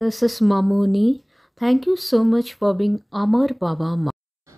This is Mamuni. Thank you so much for being Amar Baba Ma.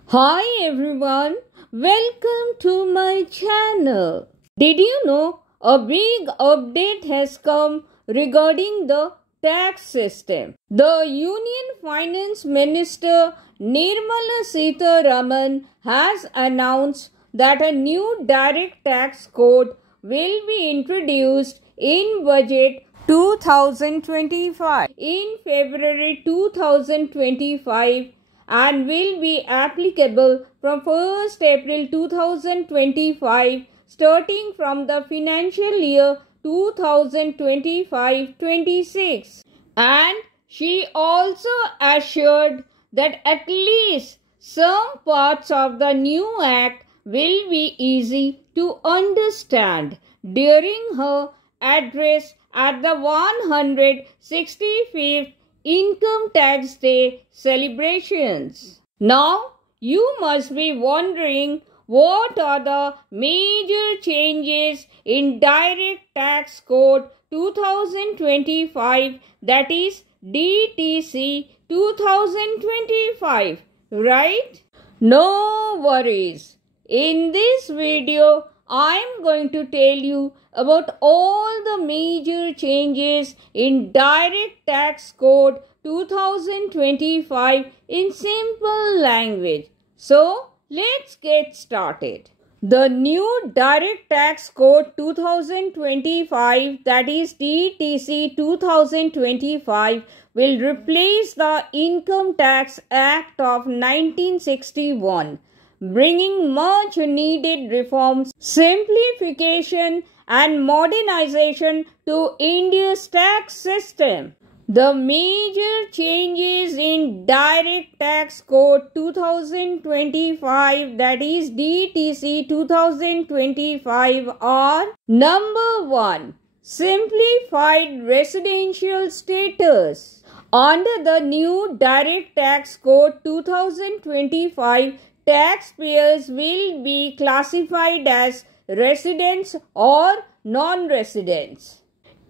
Hi everyone, welcome to my channel. Did you know a big update has come regarding the tax system? The Union Finance Minister Nirmala Sitharaman has announced that a new direct tax code will be introduced in budget 2025 in February 2025 and will be applicable from 1st April 2025 starting from the financial year 2025-26. And she also assured that at least some parts of the new act will be easy to understand during her address at the 165th Income Tax Day celebrations. Now, you must be wondering what are the major changes in Direct Tax Code 2025, that is DTC 2025, right? No worries. In this video, I am going to tell you about all the major changes in Direct Tax Code 2025 in simple language. So, let's get started. The new Direct Tax Code 2025, that is DTC 2025, will replace the Income Tax Act of 1961, bringing much needed reforms, simplification and modernization to India's tax system. The major changes in Direct Tax Code 2025, that is DTC 2025, are: Number 1. Simplified residential status. Under the new Direct Tax Code 2025, taxpayers will be classified as residents or non-residents.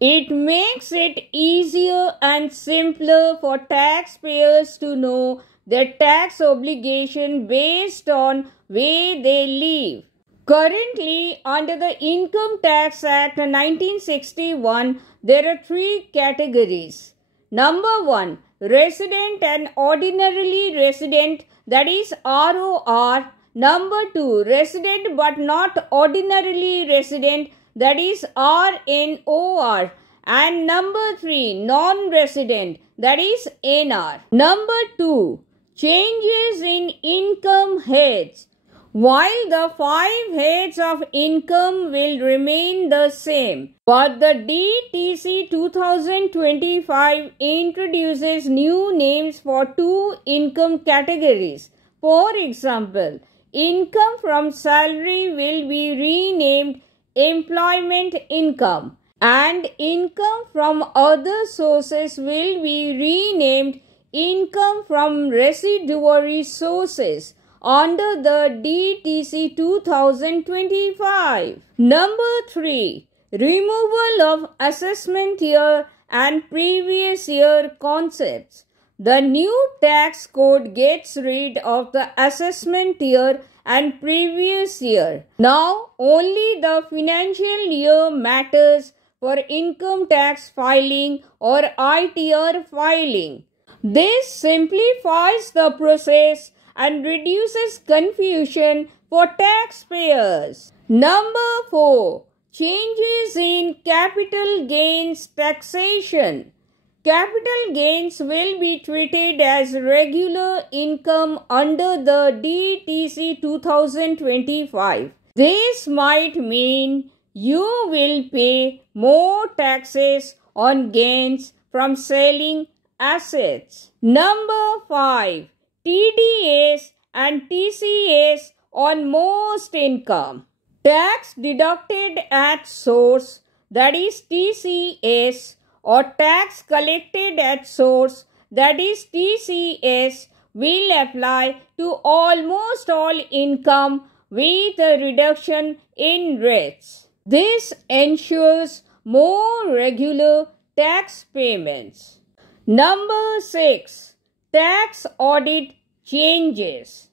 It makes it easier and simpler for taxpayers to know their tax obligation based on where they live. Currently, under the Income Tax Act 1961, there are 3 categories. Number 1, resident and ordinarily resident, that is ROR. Number 2, resident but not ordinarily resident, that is RNOR. And number 3, non-resident, that is NR. Number 2, changes in income heads. While the 5 heads of income will remain the same, but the DTC 2025 introduces new names for 2 income categories. For example, income from salary will be renamed employment income, and income from other sources will be renamed income from residuary sources under the DTC 2025. Number 3. Removal of assessment year and previous year concepts. The new tax code gets rid of the assessment year and previous year. Now, only the financial year matters for income tax filing or ITR filing. This simplifies the process and reduces confusion for taxpayers. Number 4. Changes in capital gains taxation. Capital gains will be treated as regular income under the DTC 2025. This might mean you will pay more taxes on gains from selling assets. Number 5. TDS and TCS on most income. Tax deducted at source, that is TCS, or tax collected at source, that is TCS, will apply to almost all income with a reduction in rates. This ensures more regular tax payments. Number 6. Tax audit changes.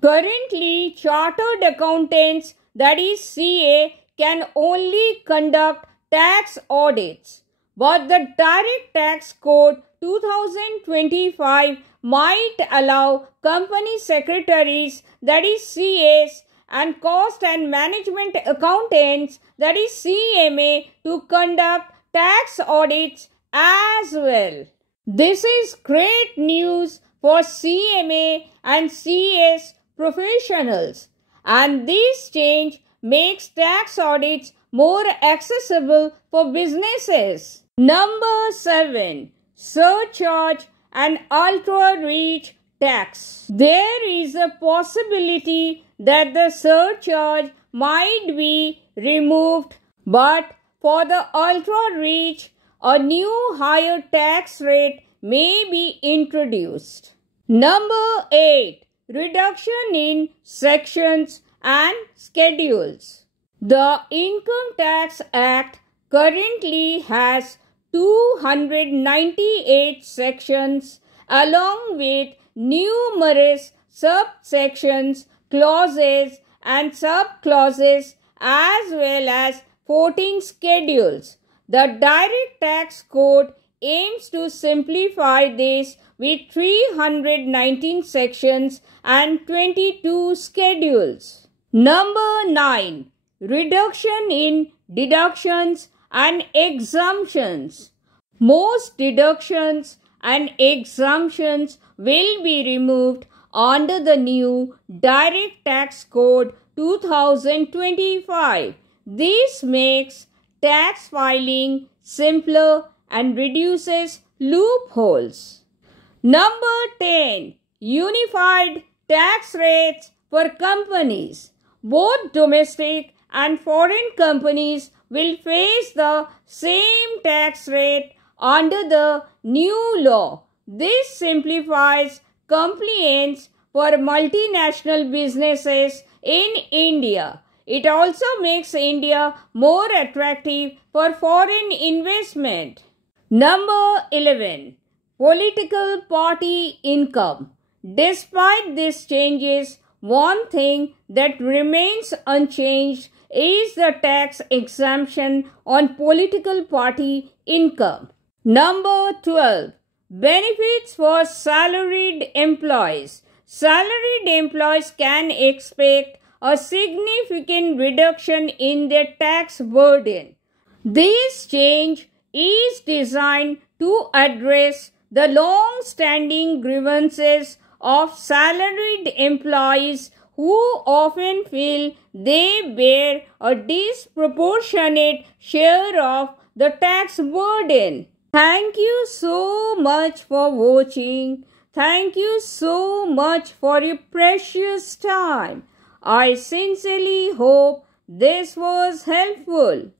Currently, chartered accountants, that is CA, can only conduct tax audits, but the Direct Tax Code 2025 might allow company secretaries, that is CAs, and cost and management accountants, that is CMA, to conduct tax audits as well. This is great news for CMA and CS professionals, and this change makes tax audits more accessible for businesses. Number 7. Surcharge and ultra-reach tax. There is a possibility that the surcharge might be removed, but for the ultra-reach, a new higher tax rate may be introduced. Number 8. Reduction in sections and schedules. The Income Tax Act currently has 298 sections along with numerous subsections, clauses and subclauses, as well as 14 schedules. The Direct Tax Code aims to simplify this with 319 sections and 22 schedules. Number 9. Reduction in deductions and exemptions. Most deductions and exemptions will be removed under the new Direct Tax Code 2025. This makes tax filing simpler and reduces loopholes. Number 10. Unified tax rates for companies. Both domestic and foreign companies will face the same tax rate under the new law. This simplifies compliance for multinational businesses in India. It also makes India more attractive for foreign investment. Number 11. Political party income. Despite these changes, one thing that remains unchanged is the tax exemption on political party income. Number 12. Benefits for salaried employees. Salaried employees can expect a significant reduction in their tax burden. This change is designed to address the long-standing grievances of salaried employees who often feel they bear a disproportionate share of the tax burden. Thank you so much for watching. Thank you so much for your precious time. I sincerely hope this was helpful.